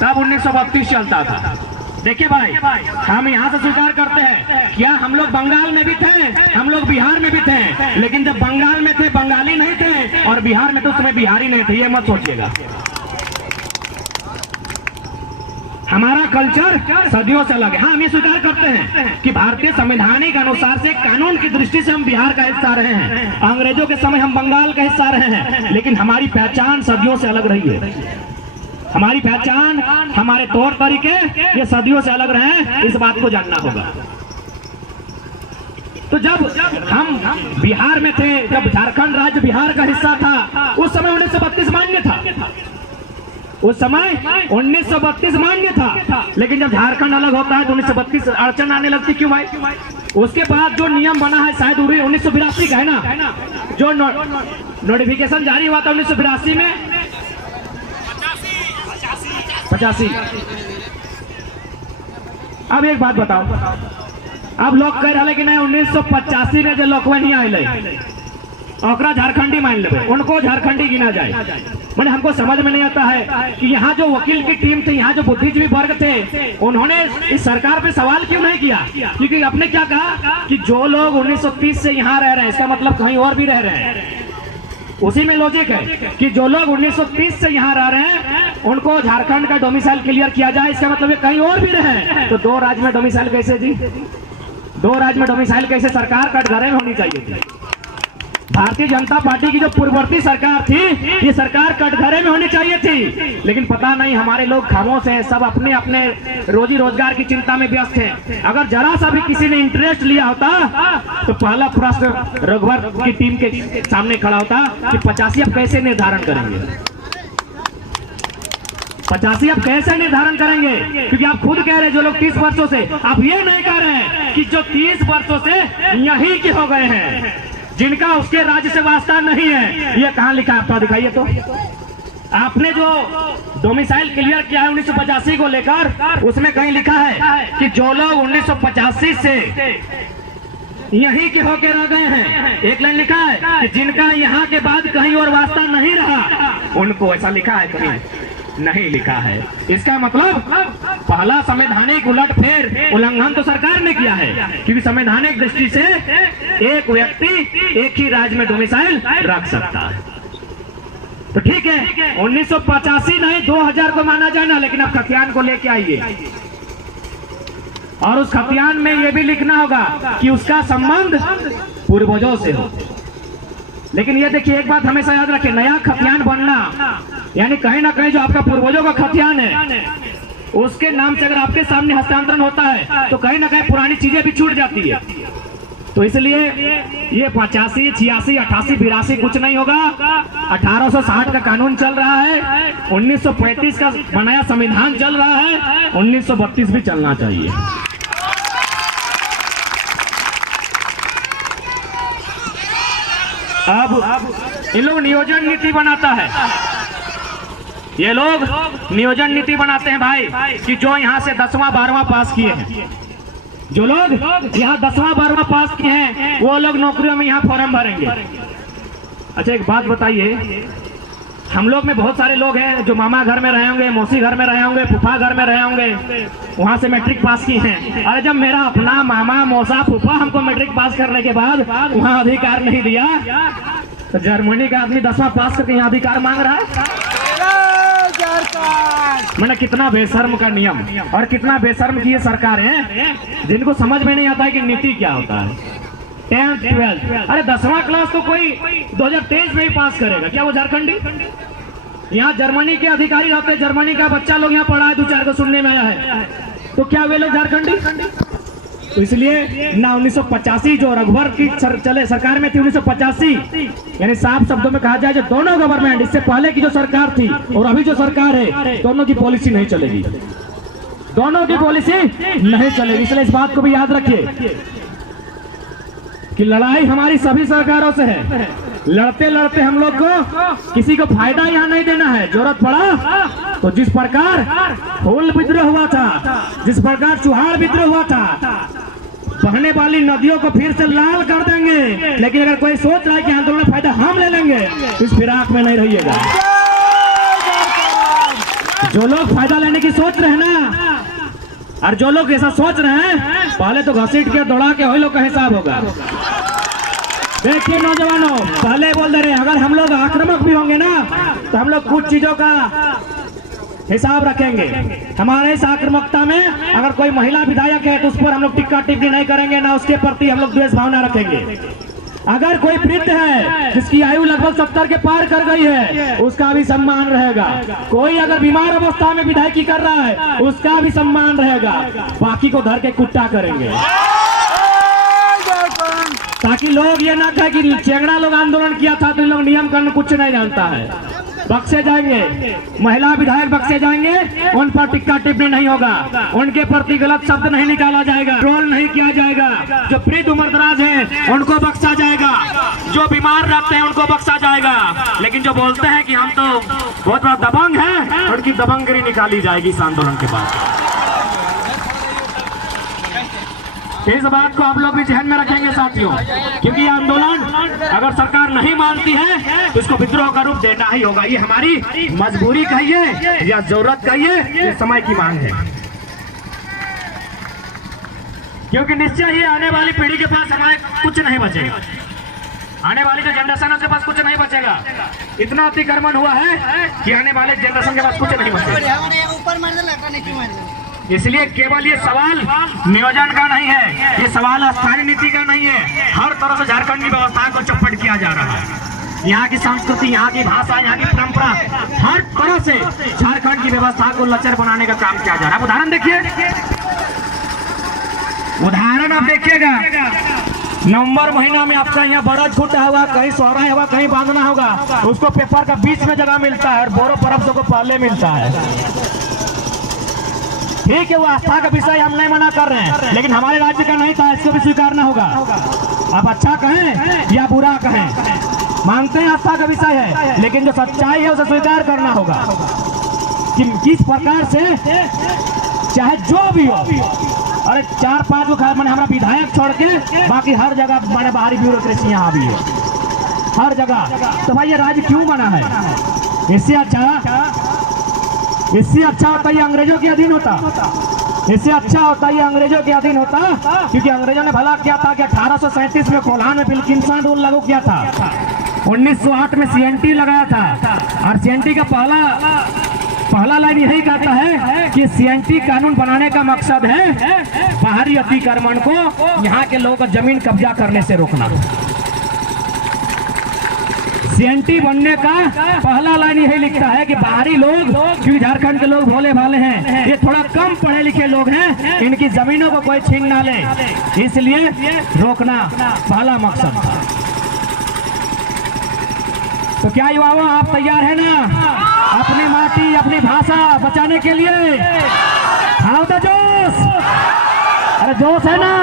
तब 1932 चलता था। देखिए भाई, हम यहाँ से स्वीकार करते हैं, क्या हम लोग बंगाल में भी थे, हम लोग बिहार में भी थे, लेकिन जब बंगाल में थे बंगाली नहीं थे और बिहार में तो उसमें बिहारी नहीं थे, ये मत सोचिएगा। हमारा कल्चर सदियों से अलग है। हाँ, हम ये स्वीकार करते हैं कि भारतीय संवैधानिक अनुसार से कानून की दृष्टि से हम बिहार का हिस्सा रहे हैं, अंग्रेजों के समय हम बंगाल का हिस्सा रहे हैं, लेकिन हमारी पहचान सदियों से अलग रही है। हमारी पहचान, हमारे तौर तरीके ये सदियों से अलग रहे हैं, इस बात को जानना होगा। तो जब हम बिहार में थे, जब झारखंड राज्य बिहार का हिस्सा था, उस समय 1932 मान्य था, उस समय 1932 मान्य था। लेकिन जब झारखंड अलग होता है तो 1932 अड़चन आने लगती। क्यों भाई? उसके बाद जो नियम बना है शायद 1982 का है ना, जो नोटिफिकेशन जारी हुआ था 1982 में 85। अब एक बात बताओ, अब लोग कह रहे कि नहीं 1985 में जो लोग नहीं आए ओकरा झारखंडी मान ले, उनको झारखंडी गिना जाए। मैंने हमको समझ में नहीं आता है कि यहाँ जो वकील की टीम थी, यहाँ जो बुद्धिजीवी वर्ग थे, उन्होंने इस सरकार पे सवाल क्यों नहीं किया? क्योंकि आपने क्या कहा कि जो लोग 1930 से यहाँ रह रहे हैं, इसका मतलब कहीं और भी रह रहे हैं। उसी में लॉजिक है कि जो लोग 1930 से यहाँ रह रहे हैं उनको झारखंड का डोमिसाइल क्लियर किया जाए, इसका मतलब ये कहीं और भी रहे। तो दो राज्य में डोमिसाइल कैसे जी? दो राज्य में डोमिसाइल कैसे? सरकार कटघरे में होनी चाहिए थी। भारतीय जनता पार्टी की जो पूर्ववर्ती सरकार थी, ये सरकार कटघरे में होनी चाहिए थी, लेकिन पता नहीं हमारे लोग खामोश हैं, सब अपने अपने रोजी रोजगार की चिंता में व्यस्त हैं। अगर जरा सा भी किसी ने इंटरेस्ट लिया होता तो पहला प्रश्न रघुवर की टीम के सामने खड़ा होता कि 85 अब कैसे निर्धारण करेंगे, 85 अब कैसे निर्धारण करेंगे? क्योंकि आप खुद कह रहे हैं जो लोग 30 वर्षों से, आप ये नहीं कह रहे हैं कि जो 30 वर्षों से यहीं के हो गए हैं, जिनका उसके राज्य से वास्ता नहीं है। ये कहाँ लिखा है? आपको दिखाइए तो। आपने जो डोमिसाइल क्लियर किया है 1985 को लेकर, उसमें कहीं लिखा है कि जो लोग 1985 से यहीं के होके रह गए हैं, एक लाइन लिखा है कि जिनका यहाँ के बाद कहीं और वास्ता नहीं रहा, उनको। ऐसा लिखा है? कहीं नहीं लिखा है। इसका मतलब पहला संवैधानिक उलटफेर, उल्लंघन तो सरकार ने किया है, क्योंकि संवैधानिक दृष्टि से एक व्यक्ति एक ही राज्य में डोमिसाइल रख सकता है। तो ठीक है, 1985 नहीं 2000 को माना जाए ना, लेकिन आप खतियान को लेके आइए और उस खतियान में यह भी लिखना होगा कि उसका संबंध पूर्वजों से हो। लेकिन ये देखिए, एक बात हमेशा याद रखें, नया खतियान बनना यानी कहीं ना कहीं जो आपका पूर्वजों का खतियान है उसके नाम से अगर आपके सामने हस्तांतरण होता है तो कहीं ना कहीं पुरानी चीजें भी छूट जाती है। तो इसलिए ये 85, 86, 88, 82 कुछ नहीं होगा। 1860 का कानून चल रहा है, 1935 का बनाया संविधान चल रहा है, 1932 भी चलना चाहिए। अब इन लोग नियोजन नीति बनाता है, ये लोग नियोजन नीति बनाते हैं भाई कि जो यहाँ से 10वां 12वां पास किए हैं, जो लोग यहाँ 10वां 12वां पास किए हैं, वो लोग नौकरियों में यहाँ फॉर्म भरेंगे। अच्छा एक बात बताइए, हम लोग में बहुत सारे लोग हैं जो मामा घर में रहे होंगे, मौसी घर में रहे होंगे, फूफा घर में रहे होंगे, वहां से मैट्रिक पास किए हैं। अरे जब मेरा अपना मामा मौसा फूफा हमको मैट्रिक पास करने के बाद वहां अधिकार नहीं दिया, तो जर्मनी का आदमी 10वां पास करके यहाँ अधिकार मांग रहा है। मैंने कितना बेशर्म का नियम और कितना बेशर्म की ये सरकार है, जिनको समझ में नहीं आता है कि नीति क्या होता है। 10th 12th, अरे 10वां क्लास तो कोई 2023 में ही पास करेगा क्या? वो झारखंडी? यहाँ जर्मनी के अधिकारी रहते हैं, जर्मनी का बच्चा लोग यहाँ पढ़ा है, 2-4 को सुनने में आया है, तो क्या वे लोग झारखंडी? तो इसलिए ना 1985 जो रघुवर की चले सरकार में थी 1985, यानी साफ शब्दों में कहा जाए जो दोनों गवर्नमेंट, इससे पहले की जो सरकार थी और अभी जो सरकार है, दोनों की पॉलिसी नहीं चलेगी, दोनों की पॉलिसी नहीं चलेगी। इसलिए इस बात को भी याद रखिए कि लड़ाई हमारी सभी सरकारों से है। लड़ते लड़ते हम लोग को किसी को फायदा यहाँ नहीं देना है। जरूरत पड़ा तो जिस प्रकार हुल विद्रोह हुआ था, जिस प्रकार चुहाड़ विद्रोह हुआ था, बहने वाली नदियों को फिर से लाल कर देंगे। लेकिन अगर कोई सोच रहा है कि आंदोलन फायदा हम ले लेंगे, तो इस फिराक में नहीं रहिएगा। जो लोग फायदा लेने की सोच रहे हैं ना, और जो लोग ऐसा सोच रहे हैं, पहले तो घसीट के दौड़ा के वही लोग का हिसाब होगा। देखिए नौजवानों, पहले बोल दे रहे हैं, अगर हम लोग आक्रामक भी होंगे ना तो हम लोग कुछ चीजों का हिसाब रखेंगे। हमारे इस आक्रामकता में अगर कोई महिला विधायक है तो उस पर हम लोग टिक्का टिप्पणी नहीं करेंगे, ना उसके प्रति हम लोग द्वेष भावना रखेंगे। अगर कोई वृद्ध है जिसकी आयु लगभग 70 के पार कर गई है, उसका भी सम्मान रहेगा। कोई अगर बीमार अवस्था में विधायकी कर रहा है, उसका भी सम्मान रहेगा। बाकी को धर के कुट्टा करेंगे, ताकि लोग ये ना कहे कि चेंगड़ा लोग आंदोलन किया था तो इन लोग नियम कानून कुछ नहीं जानता है। बक्से जाएंगे, महिला विधायक बक्से जाएंगे, उन पर टिक्का टिप्पणी नहीं होगा, उनके प्रति गलत शब्द नहीं निकाला जाएगा, ट्रोल नहीं किया जाएगा। जो वृद्ध उम्रदराज है उनको बख्शा जाएगा, जो बीमार रहते हैं उनको बख्शा जाएगा। लेकिन जो बोलते हैं कि हम तो बहुत बड़ा दबंग है, उनकी दबंगगिरी निकाली जाएगी इस आंदोलन के बाद। इस बात को आप लोग भी ध्यान में रखेंगे साथियों, क्योंकि यह आंदोलन अगर सरकार नहीं मानती है तो इसको विद्रोह का रूप देना ही होगा। ये हमारी मजबूरी कहिए या जरूरत कहिए, ये समय की मांग है। क्योंकि निश्चय ही आने वाली पीढ़ी के पास हमारे कुछ नहीं बचेगा, आने वाली जो जनरेशन है उसके पास कुछ नहीं बचेगा। इतना अतिक्रमण हुआ है कि आने वाले जनरेशन के पास कुछ नहीं बचेगा। इसलिए केवल ये सवाल नियोजन का नहीं है, ये सवाल स्थानीय नीति का नहीं है। हर तरह से झारखंड की व्यवस्था को चौपट किया जा रहा है। यहाँ की संस्कृति, यहाँ की भाषा, यहाँ की परंपरा, हर तरह से झारखंड की व्यवस्था को लचर बनाने का काम किया जा रहा है। उदाहरण देखिए, उदाहरण आप देखिएगा, नवंबर महीना में आपका यहाँ बरस छूटा हुआ, कहीं सोहरा हुआ, कहीं बांधना होगा, उसको पेपर का बीच में जगह मिलता है और बोरो पर्व को पहले मिलता है। ठीक है, वो आस्था का विषय हम नहीं मना कर रहे हैं, लेकिन हमारे राज्य का नहीं था, इसको भी स्वीकारना होगा। आप अच्छा कहें या बुरा कहें, मानते हैं आस्था का विषय है, लेकिन जो सच्चाई है उसे स्वीकार करना होगा कि किस प्रकार से चाहे जो भी हो। अरे 4-5 को मैंने हमारा विधायक छोड़ के बाकी हर जगह मैंने बाहरी ब्यूरोक्रेसी यहाँ भी है, हर जगह। तो भाई ये राज्य क्यों बना है? इससे अच्छा होता ये अंग्रेजों के अधीन होता, इससे अच्छा होता ये अंग्रेजों के अधीन होता। क्योंकि अंग्रेजों ने भला किया था कि 1837 में कोल्हान में विल्किंसन रूल लागू किया था, 1908 में CNT लगाया था, और CNT का पहला लाइन यही कहता है कि CNT कानून बनाने का मकसद है बाहरी अतिक्रमण को यहाँ के लोगों का जमीन कब्जा करने से रोकना। CNT बनने का पहला लाइन यही लिखता है कि बाहरी लोग, क्योंकि झारखंड के लोग भोले भाले हैं, ये थोड़ा कम पढ़े लिखे लोग हैं, इनकी जमीनों को कोई छीन ना ले, इसलिए रोकना पहला मकसद था। तो क्या युवाओं, आप तैयार है ना अपनी माटी, अपनी भाषा बचाने के लिए? हाँ तो जोश, अरे जोश है ना,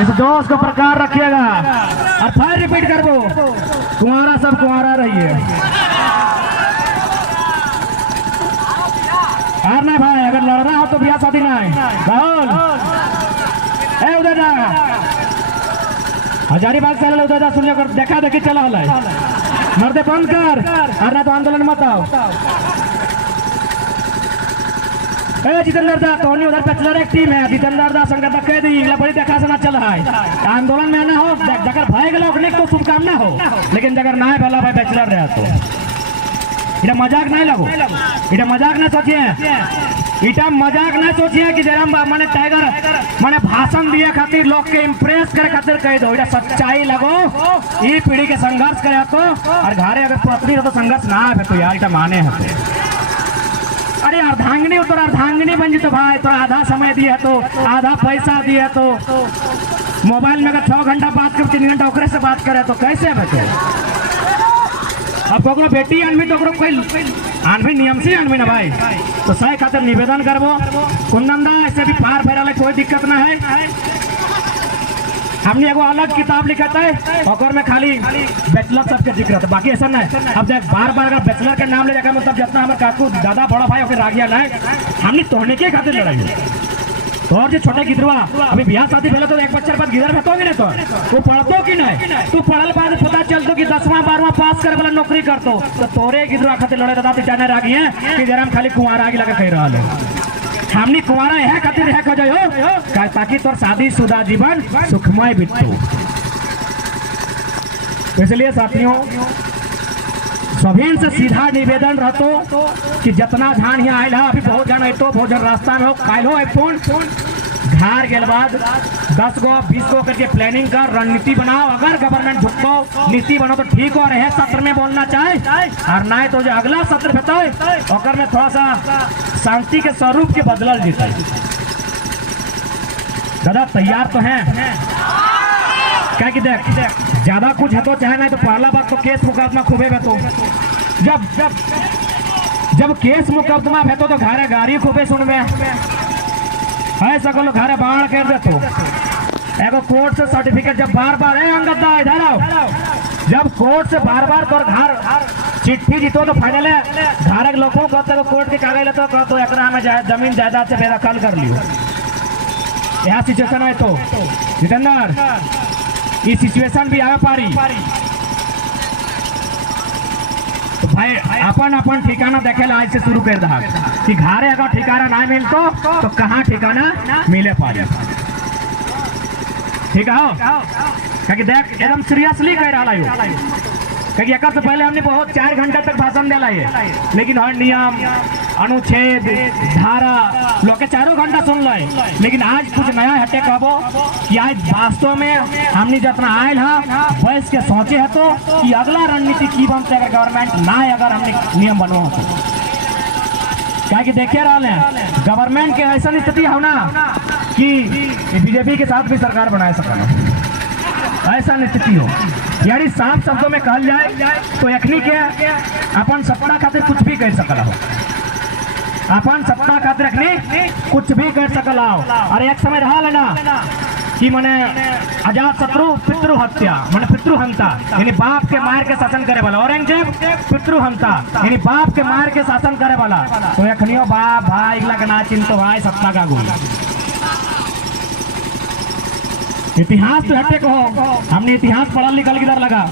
इस जोश को प्रकार रखिएगा। और फिर रिपीट कर दो, कुंवारा सब कुंवारा रहिए। और ना भाई, अगर लड़ना हो तो ब्याह शादी ना है। राहुल ए उधर जा, हजारीबाग से उधर जा, सुनिए कर देखा देखी चला है, मर्दे बंद कर, और ना तो आंदोलन मत आओ। जितेंद्र दा तो उधर बैचलर एक टीम है, जितेंद्र दा संगत कह दी बड़ी देखा से ना चल है। आंदोलन में ना हो, जगह भाई गए तो शुभकामना हो, लेकिन जगह ना है भला भाई बैचलर रहे तो इटा मजाक नहीं लगो, इटा मजाक ना सोचिए, इटा मजाक ना सोचिए कि जरा मैंने टाइगर मैंने भाषण दिए खातिर लोग के इम्प्रेस करे खातिर कह दो। इटा सच्चाई लगो, ये पीढ़ी के संघर्ष करे तो, और घरे अगर पत्नी हो तो संघर्ष ना है तो यार इटा माने है। अरे अर्धांगिनी हो तो अर्धांगिनी बन जी तो भाई, तो आधा समय दिया तो आधा पैसा दिया तो मोबाइल में अगर 6 घंटा बात कर 3 घंटा ओकरे से बात करे तो कैसे है बच्चे? अब कोई बेटी आनवी तो कोई आनवी नियम से आनवी ना भाई, तो सही खातिर निवेदन करबो कुंदन दा, ऐसे भी पार फेरा कोई दिक्कत ना है। हमने एगो अलग किताब लिखा है और में खाली बैचलर सबके जिक्र है, बाकी ऐसा नहीं। अब जब बार अगर बैचलर के नाम ले जाकर मतलब जितना हमारे काकू दादा बड़ा भाई होकर रागिया ना है, हमने तोड़ने के खातिर लड़ाई है। तो और जो छोटे गिदरवा अभी बिहार शादी पहले तो एक बच्चे बाद गिदर भेटोगे ना तो तू पढ़तो कि नहीं, तू पढ़ल बाद पता चलतो कि 10वां 12वां पास करे वाला नौकरी करतो तो तोरे गिदरवा खातिर लड़े दादा जाने रागी है कि जरा हम खाली कुंवारा आगे लगा कह रहा है हमनी कुंवारा है खातिर है खो जाओ ताकि तोर शादीशुदा जीवन सुखमय बीततो। इसलिए साथियों सभी से सीधा निवेदन रहतो कि जितना धान यहाँ आयल है अभी बहुत जन अतो बहुत जन रास्ता में हो काल हो फोन घर के बाद 10 गो 20 गो करके प्लानिंग कर रणनीति बनाओ। अगर गवर्नमेंट झुको नीति बनो तो ठीक हो रहे सत्र में बोलना चाहे और नहीं तो जो अगला सत्र भेटो ओकर में थोड़ा सा शांति के स्वरूप के बदलल जीते। दादा तैयार तो हैं क्या कि देख ज्यादा कुछ है तो चाहे नहीं तो पहला बात तो केस मुकदमा खूबे भेटो जब केस मुकदमा भेटो तो घरे गाड़ी खूबे सुनबे है सकल घरे बाढ़ कर देतो एगो कोर्ट से सर्टिफिकेट जब बार बार है अंगदा इधर आओ जब कोर्ट से बार बार तोर घर चिट्ठी जीतो तो फाइनल है घर के लोगों को कोर्ट के कागज लेते तो एकरा में जमीन जायदाद से बेदखल कर लियो यह सिचुएशन है। तो जितेंद्र ये सिचुएशन भी आवे पारी तो भाई अपन ठिकाना देखे आज से शुरू कर दहा कि घरे अगर ठिकाना ना मिलतो तो कहाँ ठिकाना मिले पारी ठीक है कि देख एकदम सीरियसली कह रहा है क्योंकि एक से पहले हमने बहुत 4 घंटे तक भाषण दिला है लेकिन हर नियम अनुच्छेद धारा लोग के 4 घंटा सुन लो लेकिन आज कुछ नया हटे कहबो कि आज वास्तव में हमने जितना आयल है बैस के सोचे है तो कि अगला रणनीति की बनते अगर गवर्नमेंट ना अगर हमने नियम बनवा तो क्या कि देखे रहा है गवर्नमेंट के ऐसा स्थिति हो ना कि बीजेपी के साथ भी सरकार बना सकता ऐसा स्थिति हो यानी साफ शब्दों में कहल जाए तो यखनी के अपन सपना खातिर कुछ भी कर सकला हो अपन सपना खातिर रखनी कुछ भी कर सकला हो। और एक समय रहा लेना कि मने अजात शत्रु पितृ हत्या मने पितृ हंता यानी बाप के मार के शासन करे वाला औरंगजेब पितृ हंता यानी बाप के मार के शासन करे वाला तो यखनियो बाप भाई लगना चिंतो भाई सत्ता का गुण इतिहास तो हटे को हमने इतिहास पढ़ा लिखल किधर लगा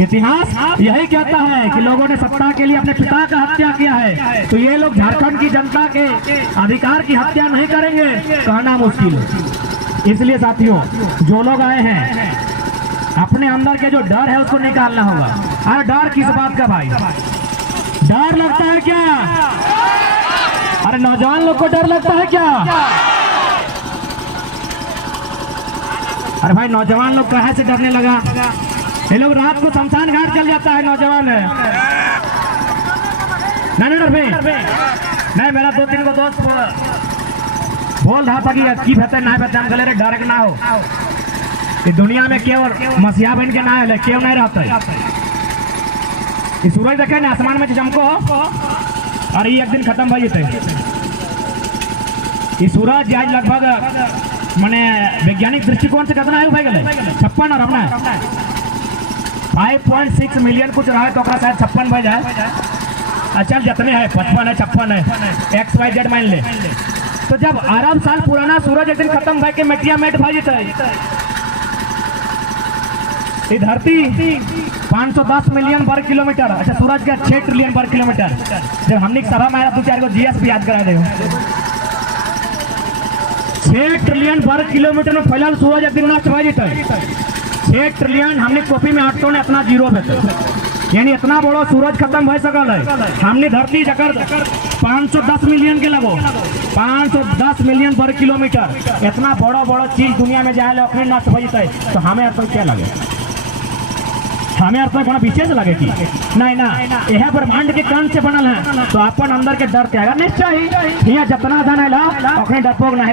इतिहास यही कहता है कि लोगों ने सत्ता के लिए अपने पिता का हत्या किया है तो ये लोग झारखंड की जनता के अधिकार की हत्या नहीं करेंगे कहना मुश्किल है। इसलिए साथियों जो लोग आए हैं अपने अंदर के जो डर है उसको निकालना होगा। अरे डर किस बात का भाई डर लगता है क्या? अरे नौजवान लोग को डर लगता है क्या? अरे भाई नौजवान लोग कहाँ से डरने लगा? ये लोग रात को शमशान घाट चल जाता है नौजवान है नहीं डर भाई नहीं। मेरा 2-3 को दोस्त बोल रहा था कि बेहतर ना बेहतर हम गले डर ना हो कि दुनिया में केवल मसीहा बन के ना है क्यों नहीं रहता है। सूरज देखे ना आसमान में चमको और ये एक दिन खत्म हो जाते सूरज आज लगभग मैंने वैज्ञानिक दृष्टिकोण से कितना है भाई गले 56 और अपना 5.6 मिलियन कुछ रहा है तो शायद 56 भाई जाए। अच्छा जितने हैं 55 है 56 है XYZ मान ले तो जब अरब साल पुराना सूरज एक दिन खत्म भाई के मेटिया मेट भाई जाता है धरती 510 मिलियन वर्ग किलोमीटर। अच्छा सूरज का 6 ट्रिलियन वर्ग किलोमीटर। जब हमने सभा में 2-4 को GS भी याद करा दे 6 ट्रिलियन वर्ग किलोमीटर में फैलल सूरज एक दिन नष्ट हो जाता है। 6 ट्रिलियन हमने कॉपी में 800 ने अपना जीरो भेजे यानी इतना बड़ा सूरज खत्म हो सकल है। हमने धरती जकर 510 मिलियन के लगो 510 मिलियन वर्ग किलोमीटर इतना बड़ा चीज दुनिया में जाए अपने नष्ट हो जाता है तो हमें अर्थ क्या लगे? हमें अर्थ में पीछे से लगे कि नहीं ना यह ब्रह्मांड के कण से बनल है तो अपन अंदर के डर त्यागा निश्चय ही जितना धन है अपने डरपोक नहीं